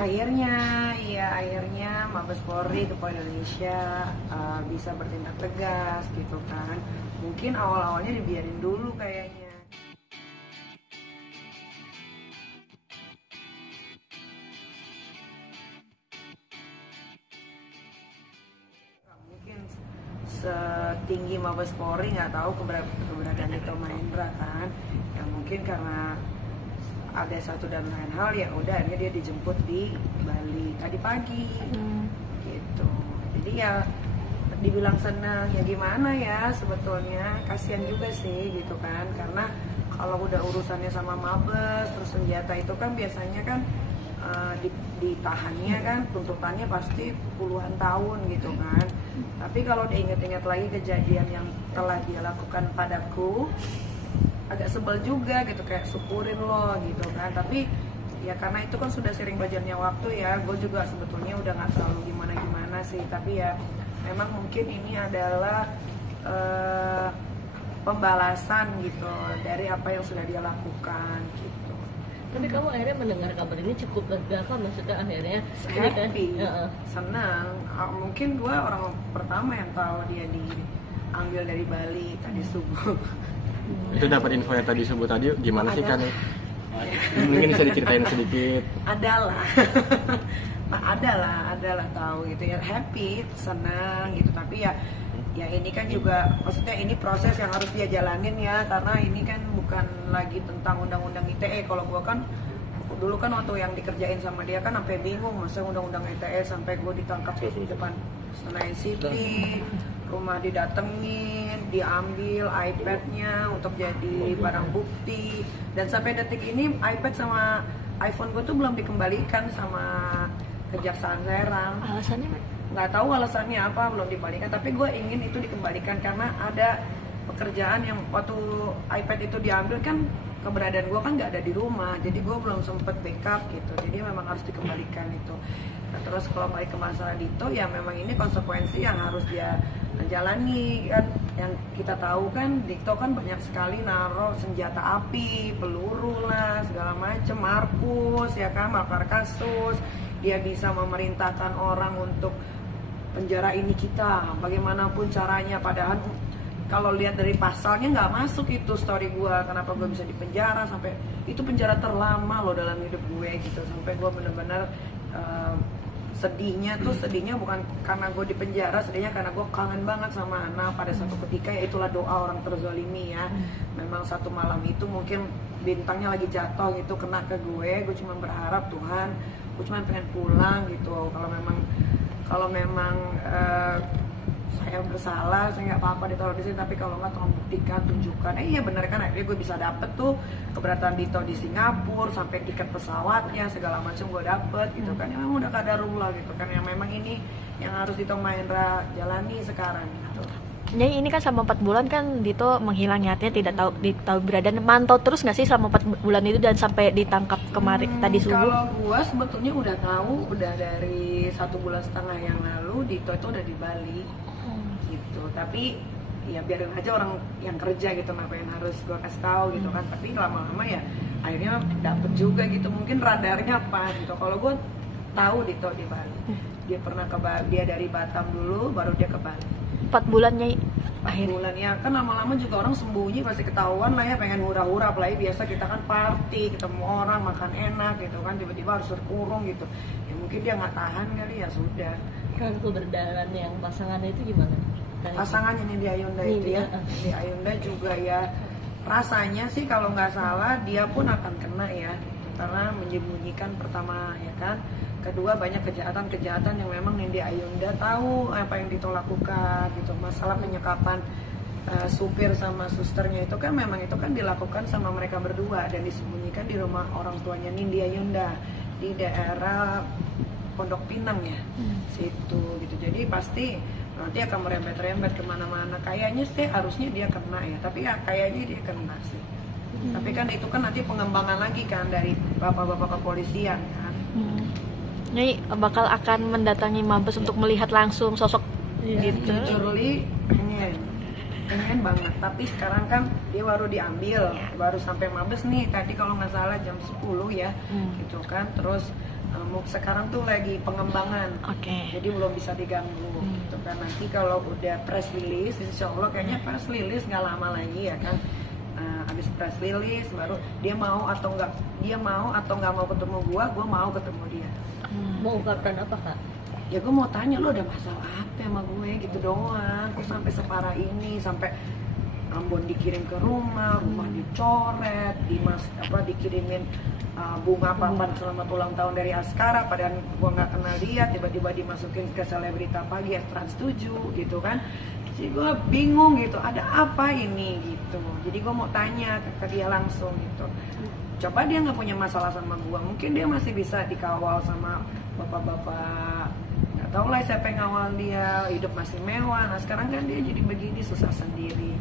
Akhirnya Mabes Polri ke Indonesia bisa bertindak tegas gitu kan. Mungkin awal-awalnya dibiarin dulu kayaknya. Mungkin setinggi Mabes Polri nggak tahu keberadaan Dito Mahendra kan. Ya mungkin karena ada satu dan lain hal ya udah akhirnya dia dijemput di Bali tadi pagi gitu. Jadi ya dibilang senang ya gimana ya, sebetulnya kasihan juga sih gitu kan, karena kalau udah urusannya sama Mabes terus senjata itu kan biasanya kan ditahannya kan tuntutannya pasti puluhan tahun gitu kan. Tapi kalau diingat-ingat lagi kejadian yang telah dia lakukan padaku, agak sebel juga gitu, kayak syukurin lo gitu kan. Tapi ya karena itu kan sudah sering belajarnya waktu ya, gue juga sebetulnya udah nggak terlalu gimana sih. Tapi ya memang mungkin ini adalah pembalasan gitu dari apa yang sudah dia lakukan gitu. Tapi kamu akhirnya mendengar kabar ini cukup lega kan, maksudnya akhirnya happy, senang. Mungkin gue orang pertama yang tahu dia diambil dari Bali tadi subuh. Itu dapat info yang tadi subuh tadi gimana sih kan? Mungkin bisa diceritain sedikit. Adalah tahu gitu ya, happy, senang gitu. Tapi ya ini kan juga maksudnya ini proses yang harus dia jalanin ya, karena ini kan bukan lagi tentang undang-undang ITE. Kalau gua kan dulu kan waktu yang dikerjain sama dia kan sampai bingung masa undang-undang ITE, sampai gue ditangkap di depan Senayan City, rumah didatengin, diambil iPad-nya untuk jadi barang bukti, dan sampai detik ini iPad sama iPhone gue tuh belum dikembalikan sama Kejaksaan Serang. Alasannya? Nggak tahu alasannya apa belum dikembalikan, tapi gue ingin itu dikembalikan karena ada pekerjaan yang waktu iPad itu diambil kan keberadaan gue kan nggak ada di rumah, jadi gue belum sempet backup gitu, jadi memang harus dikembalikan itu. Nah, terus kalau balik ke masalah Dito ya memang ini konsekuensi yang harus dia jalani kan. Yang kita tahu kan Dito kan banyak sekali naruh senjata api, peluru lah segala macem, Markus ya kan, makar kasus. Dia bisa memerintahkan orang untuk penjara ini kita bagaimanapun caranya, padahal kalau lihat dari pasalnya nggak masuk itu story gue, kenapa gue bisa dipenjara sampai itu penjara terlama loh dalam hidup gue gitu, sampai gue bener-bener sedihnya bukan karena gue dipenjara, sedihnya karena gue kangen banget sama Ana pada satu ketika, ya itulah doa orang terzalimi ya. Memang satu malam itu mungkin bintangnya lagi jatuh gitu kena ke gue cuma berharap Tuhan, gue cuma pengen pulang gitu. Kalau memang saya bersalah, saya nggak apa-apa ditaruh di sini, tapi kalau nggak tolong buktikan, tunjukkan. Iya bener kan, akhirnya gue bisa dapet tuh keberatan Dito di Singapura, sampai tiket pesawatnya segala macam gue dapet gitu kan. Yang memang udah kadarullah gitu kan, yang memang ini yang harus Dito Mahendra jalani sekarang gitu. Jadi ini kan selama 4 bulan kan Dito menghilang, artinya tidak tahu beradaan. Mantau terus nggak sih selama 4 bulan itu dan sampai ditangkap kemarin tadi subuh? Kalau gue sebetulnya udah tahu, udah dari 1,5 bulan yang lalu Dito itu udah di Bali gitu. Tapi ya biarin aja orang yang kerja gitu, ngapain harus gue kasih tahu gitu kan. Tapi lama-lama ya akhirnya dapet juga gitu, mungkin radarnya apa gitu. Kalau gue tahu Dito di Bali, dia pernah ke Bali, dia dari Batam dulu baru dia ke Bali. 4 bulannya 4 bulan ya kan, lama-lama juga orang sembunyi pasti ketahuan lah ya, pengen hura-hura, apalagi biasa kita kan party, ketemu orang, makan enak gitu kan, tiba-tiba harus terkurung gitu ya, mungkin dia nggak tahan kali ya, sudah. Kan keberadaan yang pasangannya itu gimana? Pasangannya nih di Ayunda itu ya, di Ayunda juga ya rasanya sih kalau nggak salah dia pun akan kena ya, karena menyembunyikan pertama ya kan, kedua banyak kejahatan yang memang Nindi Ayunda tahu apa yang Dito lakukan gitu. Masalah penyekapan supir sama susternya itu kan memang itu kan dilakukan sama mereka berdua dan disembunyikan di rumah orang tuanya Nindi Ayunda di daerah Pondok Pinang ya, situ gitu. Jadi pasti nanti akan merembet-rembet kemana-mana. Kayaknya sih harusnya dia kena ya, tapi ya kayaknya dia kena sih. Tapi kan itu kan nanti pengembangan lagi kan dari bapak-bapak kepolisian kan. Jadi bakal akan mendatangi Mabes untuk melihat langsung sosok gitu. Jujurly pengen banget, tapi sekarang kan dia baru diambil, baru sampai Mabes nih tadi kalau nggak salah jam 10 ya gitu kan. Terus sekarang tuh lagi pengembangan. Oke. Jadi belum bisa diganggu gitu kan. Nanti kalau udah press release, insya Allah kayaknya press release nggak lama lagi ya kan. Habis press release baru dia mau atau nggak mau ketemu gua mau ketemu dia. Mau ungkapkan apa kak? Ya gue mau tanya lo ada masalah apa sama gue gitu doang. Kok sampai separah ini, sampai Ambon dikirim ke rumah dicoret, dikirimin bunga papan selamat ulang tahun dari Askara, padahal gue nggak kenal dia, tiba-tiba dimasukin ke selebrita pagi Trans 7 gitu kan. Jadi gue bingung gitu, ada apa ini gitu. Jadi gue mau tanya ke dia langsung gitu. Coba dia nggak punya masalah sama gue, mungkin dia masih bisa dikawal sama bapak-bapak. Nggak tahu lah siapa yang ngawal dia, hidup masih mewah. Nah sekarang kan dia jadi begini, susah sendiri.